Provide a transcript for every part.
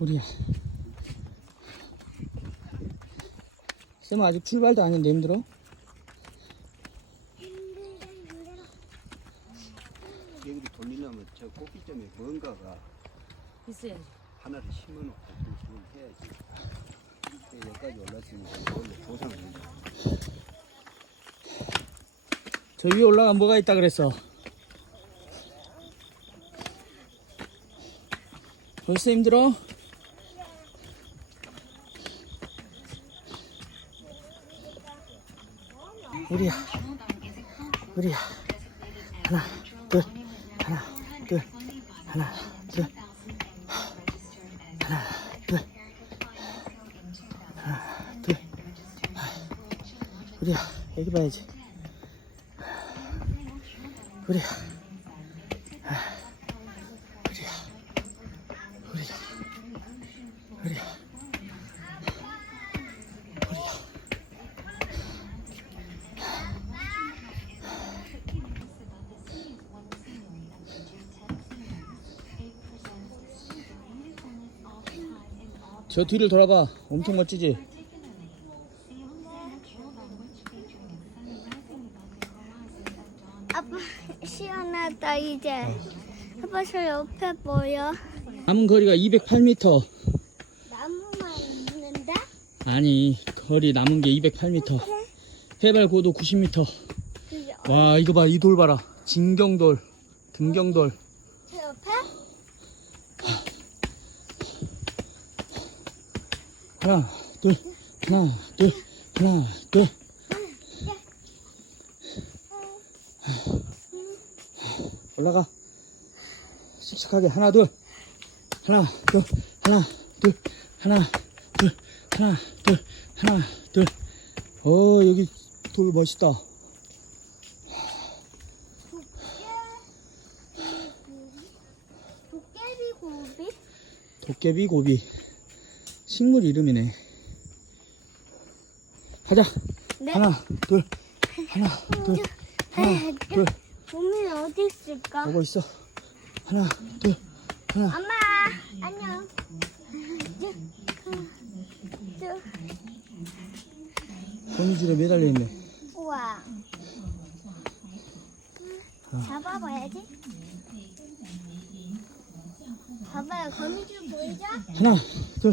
우리야. 쌤 아직 출발도 아닌데 힘들어? 여기를 돌리려면 저 꼭지점에 뭔가가 있어야지. 하나를 심어놓고 또 해야지. 여기까지 원래 보상입니다. 저 위에 올라가 뭐가 있다 그랬어? 벌써 힘들어? 우리야, 우리야. 하나, 둘, 하나, 둘, 하나, 둘, 하나, 둘, 하나, 둘. 우리야, 여기 봐야지. 우리야. 저 뒤를 돌아봐. 엄청 멋지지? 아빠 시원하다 이제. 아빠 저 옆에 보여. 남은 거리가 208m. 나무만 있는데? 아니, 거리 남은 게 208m. 해발 고도 90m. 그 옆- 와, 이거 봐. 이 돌 봐라. 진경돌, 등경돌. 저 옆에? 하나, 둘, 하나, 둘, 하나, 둘. 올라가. 씩씩하게. 하나, 둘. 하나, 둘, 하나, 둘, 하나, 둘, 하나, 둘, 하나, 둘. 어, 여기 돌 멋있다. 도깨비 고비? 도깨비 고비. 식물 이름이네. 가자. 네. 하나, 둘, 하나, 둘, 하나, 둘. 몸이 어디 있을까? 보고 있어. 하나, 둘, 하나. 엄마 안녕. 저, 거미줄에 매달려 있네. 우와. 잡아봐야지. 봐봐요 거미줄 보이죠? 하나, 둘,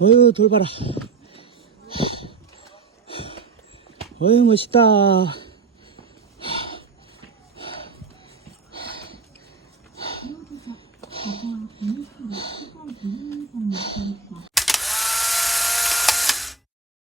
어휴, 돌 봐라. 어휴, 멋있다.